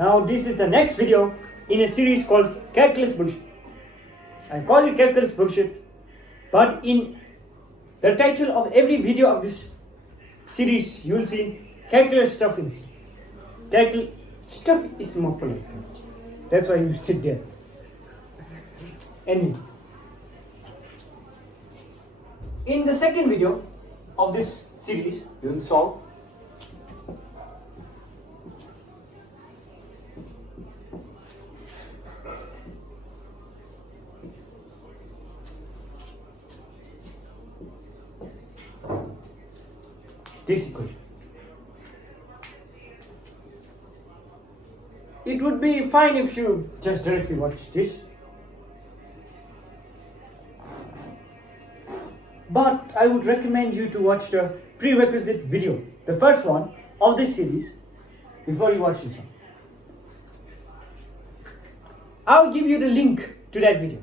Now this is the next video in a series called Calculus Bullshit. I call it Calculus Bullshit, but in the title of every video of this series you will see calculus stuff instead. Calculus stuff is more polite. That's why you sit there. Anyway, in the second video of this series, you will solve this equation. It would be fine if you just directly watch this, but I would recommend you to watch the prerequisite video, the first one of this series, before you watch this one. I'll give you the link to that video.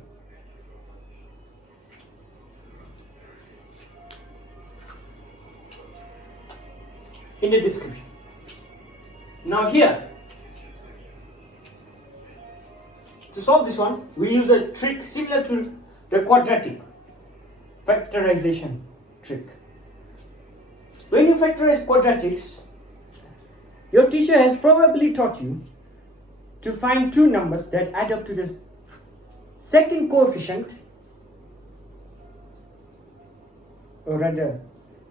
In the description. Now here, to solve this one, we use a trick similar to the quadratic factorization trick. When you factorize quadratics, your teacher has probably taught you to find two numbers that add up to the second coefficient, or rather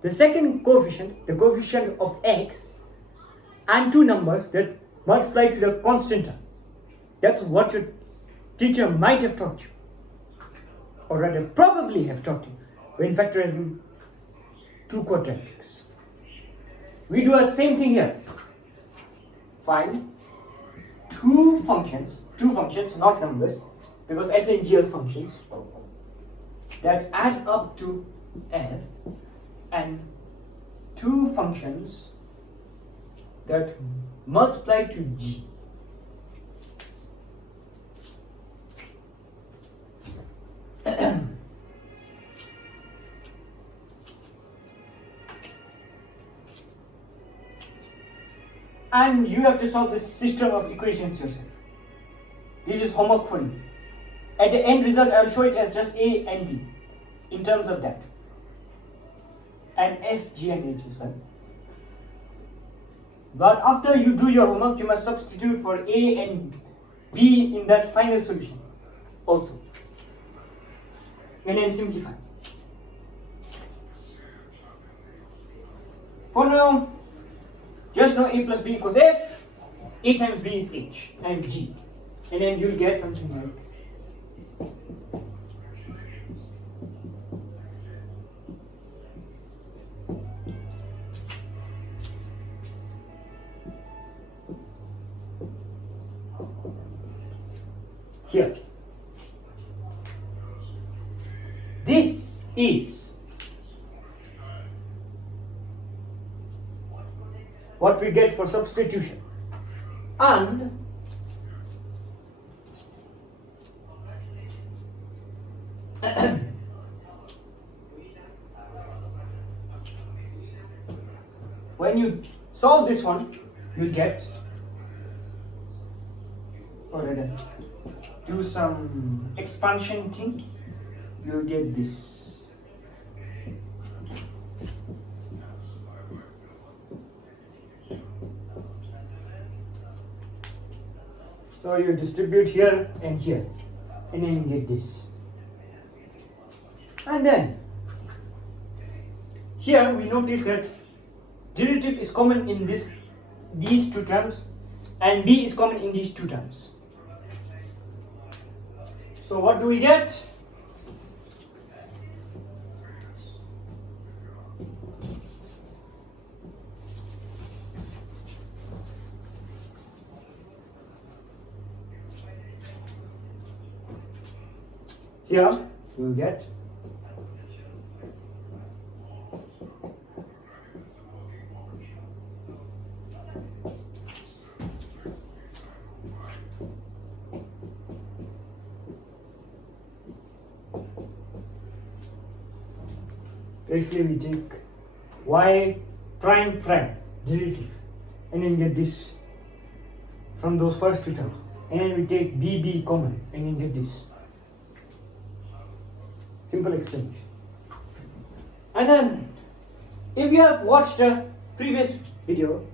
the second coefficient, the coefficient of x, and two numbers that multiply to the constant term. That's what your teacher might have taught you, or rather probably have taught you when factorizing two quadratics. We do the same thing here. Find two functions, not numbers, because f and g are functions, that add up to f, and two functions that multiply to g. And you have to solve this system of equations yourself. This is homework for you. At the end result, I will show it as just A and B in terms of that. And F, G and H as well. But after you do your homework, you must substitute for A and B in that final solution also. And then simplify. For now, just know A plus B equals F, A times B is H, and G. And then you'll get something like here. This is what we get for substitution. And when you solve this one, you'll get, or rather, do some expansion thing, you'll get this. So you distribute here and here, and then you get this. And then here we notice that derivative is common in these two terms, and b is common in these two terms. So what do we get? Here we will get basically we take y prime prime derivative and then get this from those first two terms, and then we take BB common and then get this. Simple explanation. And then if you have watched the previous video,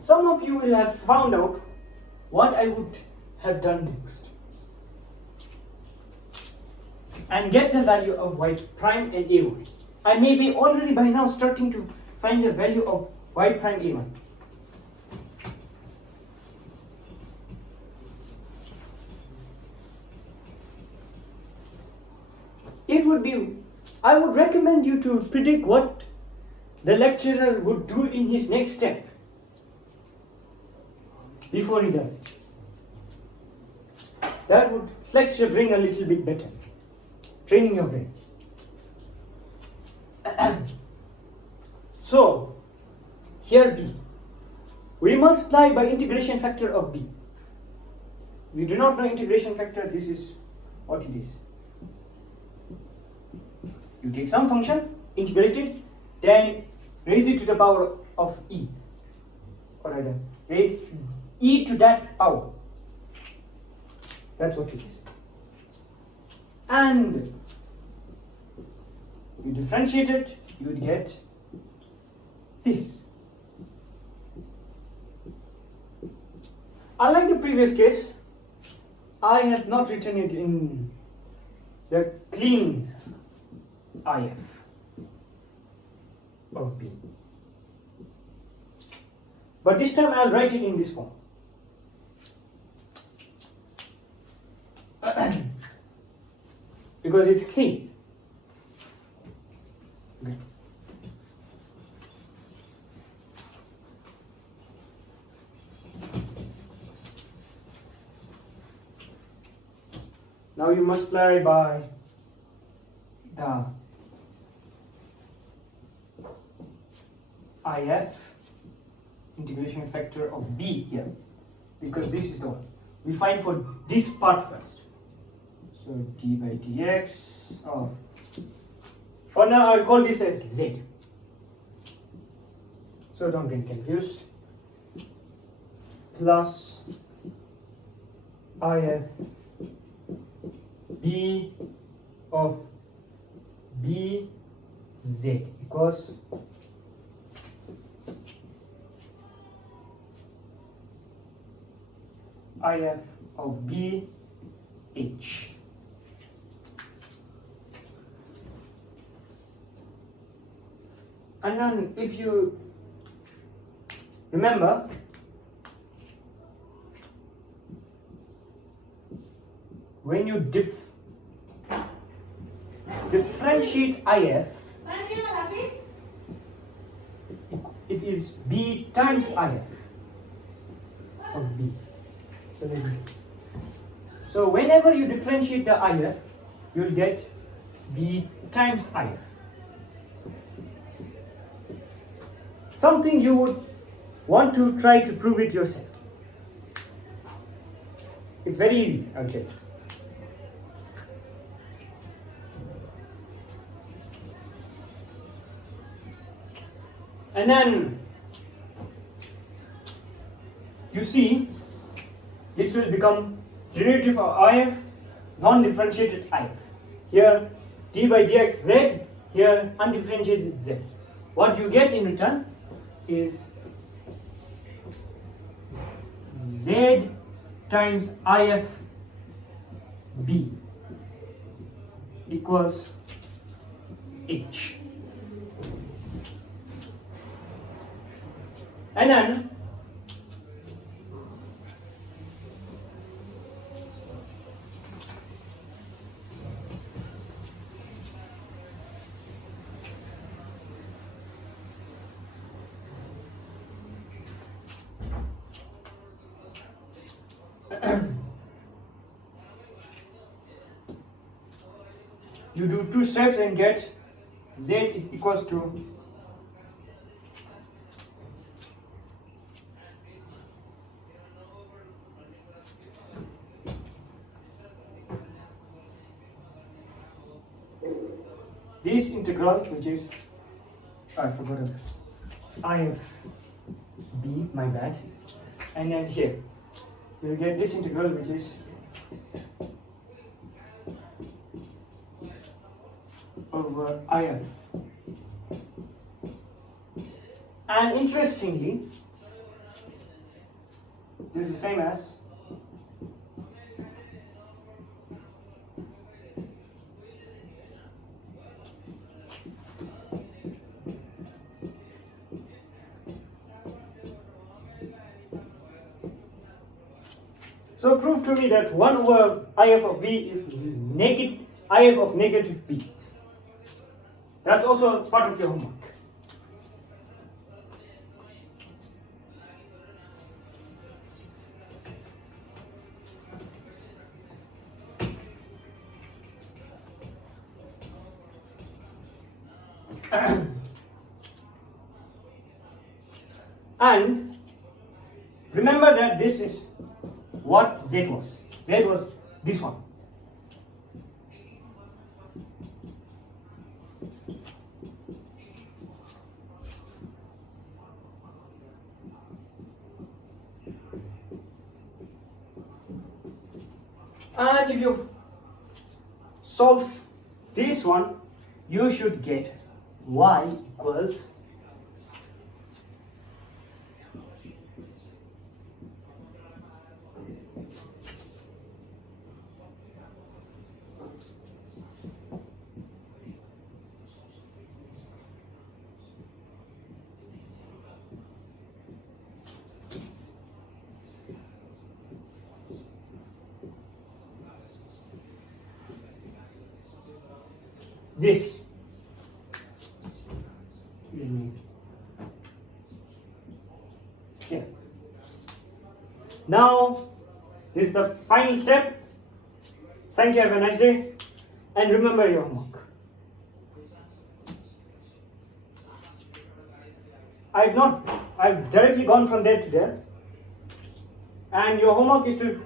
some of you will have found out what I would have done next and get the value of y prime and a1. I may be already by now starting to find the value of y prime a1. It would be, I would recommend you to predict what the lecturer would do in his next step before he does it. That would flex your brain a little bit better, training your brain. So, here B. We multiply by integration factor of B. We do not know integration factor, this is what it is. You take some function, integrate it, then raise it to the power of e. Or rather, raise e to that power. That's what it is. And you differentiate it, you would get this. Unlike the previous case, I have not written it in the clean IF of B. But this time I'll write it in this form. Because it's clean. Okay. Now you multiply by the IF integration factor of B here, because this is the one. We find for this part first. So d by dx of, for now I'll call this as z. So don't get confused. Plus IF B of BZ equals IF of BH. And then if you remember, when you differentiate IF, it is B times IF of B. So whenever you differentiate the IF, you will get B times IF. Something you would want to try to prove it yourself. It's very easy, I'll tell you. And then you see this will become derivative of IF, non-differentiated IF. Here d by dx z, here undifferentiated z. What you get in return is z times IF B equals H. And then you do two steps and get z is equals to this integral, which is, I forgot it, IF B, my bad, and then here we'll get this integral, which is over IF. And interestingly, this is the same as so prove to me that 1 over IF of B is negative IF of negative B. That's also part of your homework. And remember that this is what Z was. Z was this one. And if you solve this one, you should get y equals this. Okay. Now, this is the final step. Thank you, have a nice day, and remember your homework. I've directly gone from there to there, and your homework is to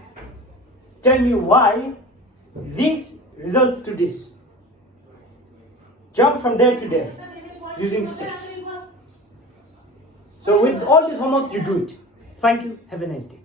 tell me why this results to this. Jump from there to there using steps. So with all this homework, you do it. Thank you. Have a nice day.